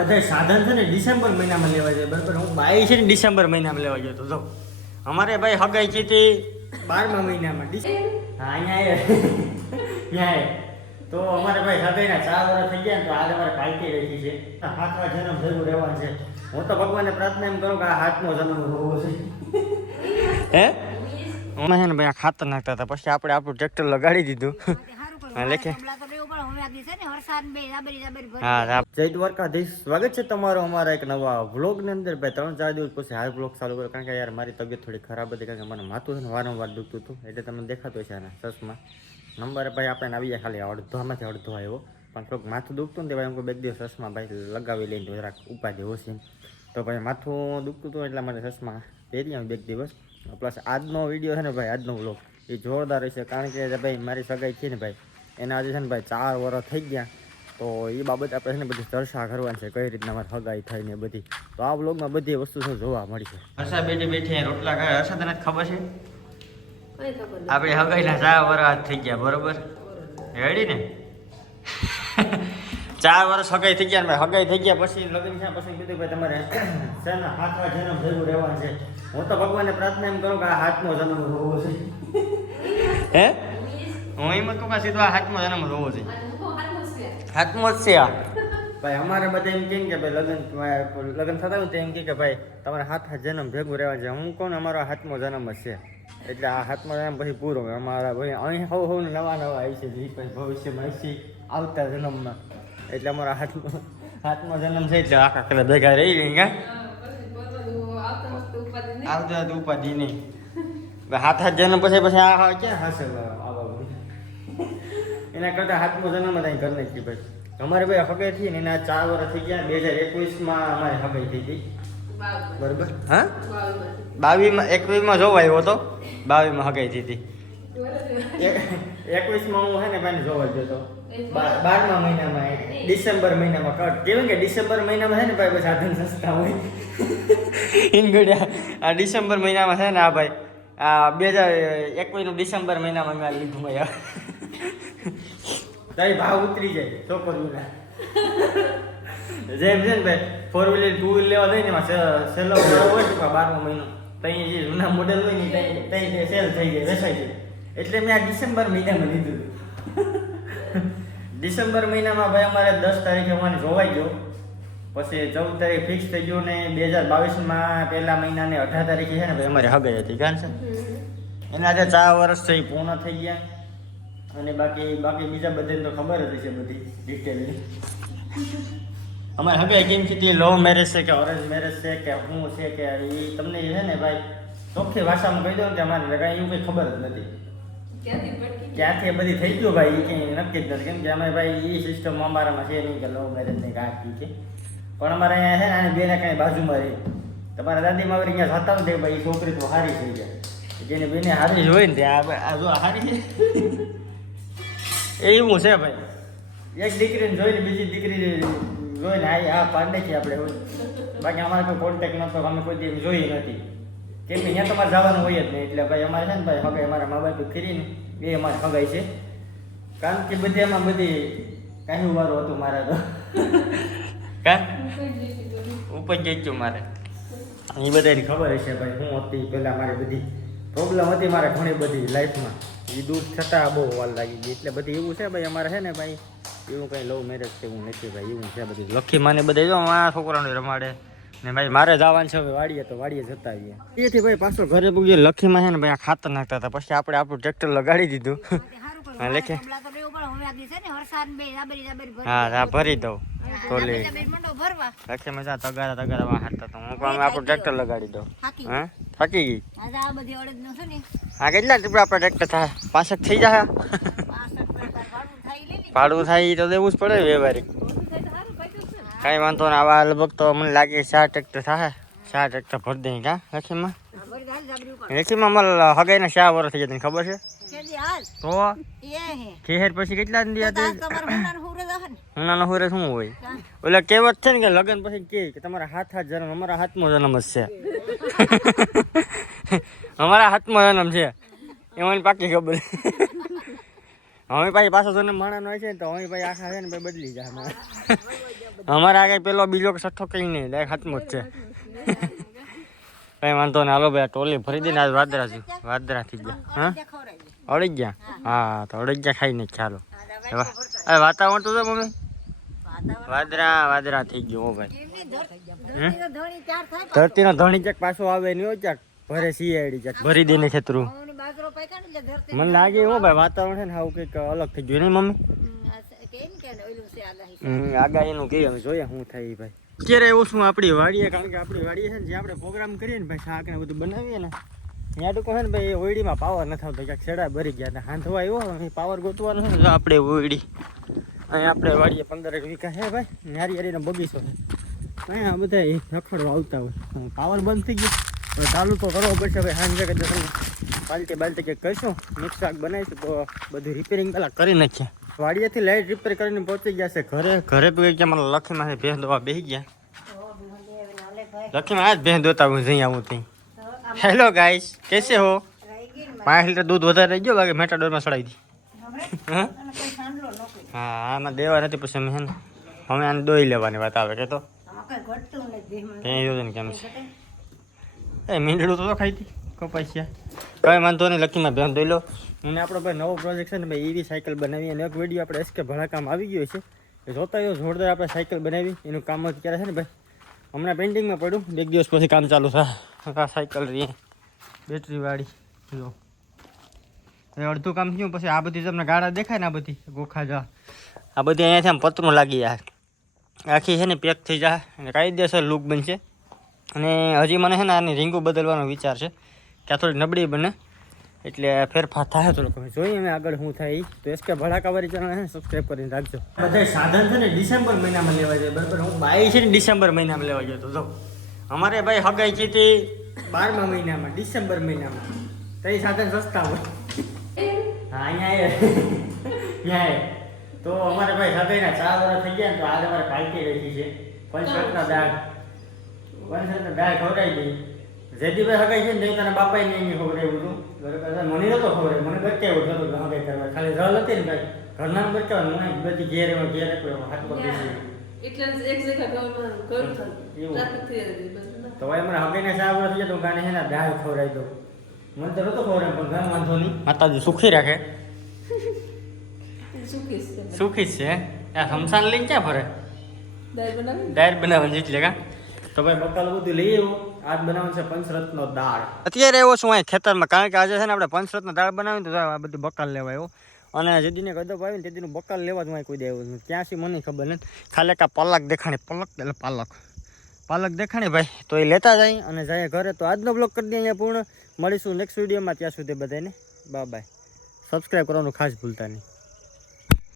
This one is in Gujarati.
બધા સાધન છે ને ડિસેમ્બર મહિનામાં લેવા જાય બરાબર. હું બાઈ છે ને ડિસેમ્બર મહિનામાં લેવા ગયો તો જો અમારે ભાઈ હગાઈ છે તે 12મા મહિનામાં. હા અહીંયા તો અમારે ભાઈ હગાઈના 4 વર્ષ થઈ ગયા ને તો આજે અમારે પાલટી રહી છે. 7મા જન્મ ભેગું રહેવાનું છે. હું તો ભગવાનને પ્રાર્થના એમ કરું કે આ 7મો જન્મ હોવો છે. હે અમે છે ને ભાઈ આ ખાતર નાખતા હતા પછી આપણે આપણું ટ્રેક્ટર લગાડી દીધું. લેખે હા જય દ્વારકાધીશ. સ્વાગત છે તમારું અમારા એક નવા વ્લોગની અંદર. ભાઈ 3-4 દિવસ પછી હાલ વ્લોગ ચાલુ કર્યો કારણ કે યાર મારી તબિયત થોડી ખરાબ હતી કારણ કે મને માથું છે ને વારંવાર દુખતું હતું એટલે તમને દેખાતું હશે આના ચશ્મા નંબર ભાઈ આપણે આવી જાય ખાલી અડધોમાંથી અડધો આવ્યો પણ થોડુંક માથું દુખતું ને ભાઈ એમ બે દિવસ ચશ્મા ભાઈ લગાવી લઈને જરાક ઉપાધિ ઓછી તો ભાઈ માથું દુખતું હતું એટલા માટે ચશ્મા પહેરી બે દિવસ. પ્લસ આજનો વિડીયો છે ને ભાઈ આજનો વ્લોગ એ જોરદાર રહેશે કારણ કે ભાઈ મારી સગાઈ છે ને ભાઈ એના આજે છે ને ભાઈ 4 વર્ષ થઈ ગયા તો એ બાબત આપણે છે ને બધી ચર્ચા કરવાની છે કઈ રીતના અમારે હગાઈ થાય ને બધી. તો આ વ્લોગમાં બધી વસ્તુ છે જોવા મળશે. હર્ષા બેઠી રોટલા ખાય. હર્ષા તને ખબર છે આપણે હગાઈના 4 વર્ષ થઈ ગયા બરોબર રેડી ને 4 વર્ષ હગાઈ થઈ ગયા ને ભાઈ હગાઈ થઈ ગયા પછી લગ્ન થયા પછી કીધું ભાઈ તમારે શેના 7મા જન્મ ભેગું રહેવાનું છે. હું તો ભગવાનને પ્રાર્થના એમ કરું કે આ 7મો જન્મ હોવો છે. હે હું એમ કહું કે સીધો 7મો જન્મ હોવો છે. 7મો જ છે આ ભાઈ. અમારે બધા એમ કહે કે ભાઈ લગ્ન થતા હોય તો એમ કે ભાઈ તમારે 7 જન્મ ભેગું રહેવાનું છે. હું કહું ને અમારો 7મો જન્મ જ છે એટલે આ 7મો જન્મ પછી પૂરો અમારા ભાઈ અહીં હવે નવા આવી છે ભવિષ્યમાં આવી આવતા જન્મમાં એટલે અમારા 7મો જન્મ છે એટલે આખા કલા ભેગા રહી ગઈ કા આવતા તો ઉપાધિ નહીં 7 જન્મ પછી આ ક્યાં હશે એના કરતા 7મો જન્મ જ અહીં કરી નાખી ભાઈ. અમારે ભાઈ હગાઈ થઈ ને એના 4 વર્ષ થઈ ગયા. 2021માં અમારે હગાઈ થઈ હતી બરોબર. હા 22માં 21માં જોવા આવ્યો હતો 22માં હગાઈ થઈ હતી 21માં હું હે ને ભાઈને જોવા ગયો હતો 12મા મહિનામાં ડિસેમ્બર મહિનામાં કટ કેવું કે ડિસેમ્બર મહિનામાં છે ને ભાઈ સાધન સસ્તા હોય ઇનગડ્યા. આ ડિસેમ્બર મહિનામાં છે ને આ ભાઈ આ 2021નું ડિસેમ્બર મહિનામાં મેં લીધું તારી ભાવ ઉતરી જાય છોકરીઓના જેમ છે ને ભાઈ 4 વ્હીલર 2 વ્હીલર લેવા જઈને એમાં સેલો હોય છે 12મો મહિનો ત્યાં જે જૂના મોડેલ હોય ને ત્યાં સેલ થઈ જાય વેચાઈ જાય એટલે મેં આ ડિસેમ્બર મહિનામાં લીધું. ડિસેમ્બર મહિનામાં ભાઈ અમારે 10 તારીખે મને જોવાઈ ગયો પછી 14 તારીખ ફિક્સ થઈ ગયું ને 2022માં પહેલા મહિનાને 18 તારીખે છે ને ભાઈ અમારે હગાઈ હતી કારણ છે એના આજે 4 વર્ષ થઈ પૂર્ણ થઈ ગયા અને બાકી બીજા બધાને તો ખબર જ હશે બધી ડિટેલની. અમારે હગાઈ કેમ છે લવ મેરેજ છે કે અરેન્જ મેરેજ છે કે શું છે કે એ તમને છે ને ભાઈ ચોખ્ખી ભાષામાં કહી દો ને કે અમારે કાંઈ એવું કંઈ ખબર જ નથી ક્યાંથી બધી થઈ ગયું ભાઈ એ કંઈ નક્કી જ નથી કેમ કે અમે ભાઈ એ સિસ્ટમ અમારામાં છે નહીં કે લવ મેરેજ ને કાંઈ છે પણ અમારે અહીંયા છે ને આને બેને કાંઈ બાજુમાં રહી તમારા દાદીમાં વળી અહીંયા જતા ને ભાઈ એ છોકરી તો સારી થઈ જાય જેની બેને સારી જ હોય ને ત્યાં જો સારી છે એવું છે ભાઈ. એક દીકરીને જોઈને બીજી દીકરી જોઈને આ પાંડેથી આપણે હોય બાકી અમારે કોઈ કોન્ટેક્ટ નહોતો અમે કોઈ દી જોઈ નથી કેમ કે અહીંયા તમારે જવાનું હોય જ નહીં એટલે ભાઈ અમારે છે ને ભાઈ હગાઈ અમારા મા બાપ કરીને એ અમારે હગાઈ છે કારણ કે બધી એમાં બધી કાંઈ વારું હતું મારે તો કા ઉપર જઈશું મારે એ બધાની ખબર હશે ભાઈ હું હતી પહેલાં મારી બધી પ્રોબ્લેમ હતી મારે ઘણી બધી લાઈફમાં એ દૂર છતાં બહુ વાર લાગી ગઈ એટલે બધી એવું છે ભાઈ અમારે છે ને ભાઈ એવું કંઈ લવ મેરેજ છે એવું નથી ભાઈ એવું છે બધું લખી માને બધા જો આ છોકરાને રમાડે ને ભાઈ મારે જવાનું છે હવે વાડીએ તો વાડીએ જતા આવીએ એથી ભાઈ પાછો ઘરે પૂગીએ લખીમાં છે ને ભાઈ આ ખાતર નાખતા હતા પછી આપણે આપણું ટ્રેક્ટર લગાડી દીધું લેખે હા ભરી દઉં ખોલી લખે મજા તગારા હાથતા તો હું આપણું ટ્રેક્ટર લગાડી દઉં હા થાકી ગઈ હા કેટલા ટીપડા આપણા ટ્રેક્ટર થાય 65 થઈ જાય ભાડું થાય તો દેવું જ પડે વ્યવહારિક કાંઈ વાંધો ને આવા લગભગ તો મને લાગે 4 ટ્રેક્ટર થાય 4 ટ્રેક્ટર ભરી દઈ કા લખીમાં અમારે હગાઈને 4 વર્ષ થઈ જાય તને ખબર છે તો ખેર પછી કેટલા હુના હુરે શું હોય ઓલા કહેવત છે ને કે લગ્ન પછી કે તમારા 7 જન્મ અમારા 7મો જન્મ જ છે અમારા 7મો જન્મ છે એમાં પાકી ખબર હવે પાછી પાછો જન્મ માણસનો હોય છે તો હવે પાછી આખા છે ને બદલી જાય અમારે આગળ પેલો બીજો કે છઠ્ઠો કઈ નહીં ડાયરેક્ટ હાથમાં જ છે કઈ વાંધો ને હાલો ભાઈ ટોલી ભરી દઈને આજ વાદરા થઈ ગયા હા અડી ગયા હા તો અડી ગયા ખાઈ ને ચાલો હવે વાતાવરણ તો મમ્મી વાદરા થઈ ગયું હો ભાઈ ધરતીનો ધણી ક્યાંક પાછો આવે નહીં હોય ક્યાંક ભરે સિયાડી ક્યાંક ભરી દઈને ખેતરું મને લાગે હો ભાઈ વાતાવરણ છે ને આવું કંઈક અલગ થઈ ગયું નહીં મમ્મી આગાહીનું કહીએ અમે જોઈએ શું થાય ભાઈ અત્યારે એવું શું આપણી વાડીએ કારણ કે આપણી વાડીએ છે ને જે આપણે પ્રોગ્રામ કરીએ ને ભાઈ શાક ને બધું બનાવીએ ને ત્યાં ટૂંકો છે ને ભાઈ ઓયડીમાં પાવર નથી આવતો ક્યાંક છેડા ભરી ગયા હાંધવા આવ્યો પાવર ગોતવાનો છે ને આપણે ઓયડી અહીંયા આપણે વાડીએ 15 વીઘા છે ભાઈ નારિયેળીનો બગીચો છે અહીંયા બધા રખડવા આવતા હોય પાવર બંધ થઈ ગયો હવે ચાલુ તો કરવો પડશે ભાઈ સાંજે કદાચ બાલટી કંઈક કરીશું મિક્સ શાક બનાવીશું તો બધું રિપેરિંગ પહેલાં કરી નાખીએ વાડીએથી લાઈટ રિપેર કરીને પહોંચી ગયા છે ઘરે પી ગયા મને લખીમાંથી ભેંસ દોવા બેસી ગયા લખીમાં આ જ ભેંસ દોતા હું જઈ આવું ત્યાં હેલો ગાઈસ કેસે હો 5 લીટર દૂધ વધારે રહી ગયો બાકી મેટાડોરમાં ચડાવી દી હા આમાં દેવા નથી પછી અમે હે ને અમે આને દોઈ લેવાની વાત આવે કે તો કેમ છે એ મીંડળું તો ખાઈ હતી કપાસ્યા કઈ વાંધો નહીં લખીમાં ભેંસ દોઈ લો અને આપણો ભાઈ નવો પ્રોજેક્ટ છે ને ભાઈ ઈવી સાયકલ બનાવી અને એક વિડીયો આપણે એસકે ભલા કામ આવી ગયો છે જોતા હોય જોરદાર આપણે સાયકલ બનાવી એનું કામ જ ક્યારે છે ને ભાઈ હમણાં પેન્ટિંગમાં પડ્યું 1 દિવસ પછી કામ ચાલુ થાય આ સાયકલ રહી બેટરીવાળી જો એ અડધું કામ થયું પછી આ બધી તમને ગાળા દેખાય ને આ બધી ગોખા જા આ બધી અહીંયાથી આમ પતરું લાગી જાય આખી છે ને પેક થઈ જાય અને કાયદેસર લુક બનશે અને હજી મને છે ને આની રીંગું બદલવાનો વિચાર છે કે આ થોડી નબળી બને એટલે ફેરફાર થાય તો લોકો જોઈએ અમે આગળ શું થાય તો એસકે ભડાકાવાળી ચેનલ છે ને સબસ્ક્રાઈબ કરીને રાખજો બધા સાધન છે ને ડિસેમ્બર મહિનામાં લેવા જાય બરાબર હું બાઈ છે ને ડિસેમ્બર મહિનામાં લેવા ગયો તો જો અમારે ભાઈ હગાઈ છે તે 12મા મહિનામાં ડિસેમ્બર મહિનામાં તો એ સાધન સસ્તા હોય હા અહીંયા તો અમારે ભાઈ હગાઈના 4 વર્ષ થઈ ગયા ને તો આજે અમારે પાલટી રાખી છે પંચરત્ન દાળ ખવડાવી દઈ જેદીભાઈ હગાઈ છે ને તને બાપાએ નહીં ખવડાવ્યું હતું બરાબર મને નતો ખબર મને બચાવ્યું હતું હગાઈ કરવા ખાલી રલ હતી ને ભાઈ ઘરના બચાવવાનું મને બધી ઘેર હાથ પર બેસી તો ભાઈ મને હગાઈને 4 વર્ષ થઈ ગયા તો ગાને છે ને દાળ ખવડાવી દઉં મને તો નતો ખવડાવ્યું પણ ઘર વાંધો નહીં માતાજી સુખી રાખે સુખી છે આ સમસાન લઈને ક્યાં ફરે દાળ બનાવવાની એટલે કા તો ભાઈ બકાલ બધું લઈ આવ્યું આજ બનાવવાનું છે પંચરત્ન દાળ અત્યારે એવો શું અહીં ખેતરમાં કારણ કે આજે છે ને આપણે પંચરત્ન દાળ બનાવી તો આ બધું બકાલ લેવા આવ્યો અને જેદીને કદપ આવી ને તેદીનું બકાલ લેવા જ હું કોઈ દેવું નથી ક્યાંથી મને ખબર નથી ખાલી કા પાલક દેખાણી એટલે પાલક દેખાણી ભાઈ તો એ લેતા જાય અને જાય ઘરે તો આજનો બ્લોગ કરી દઈએ અહીંયા પૂર્ણ મળીશું નેક્સ્ટ વિડીયોમાં ત્યાં સુધી બધાને બાય સબસ્ક્રાઈબ કરવાનું ખાસ ભૂલતા નહીં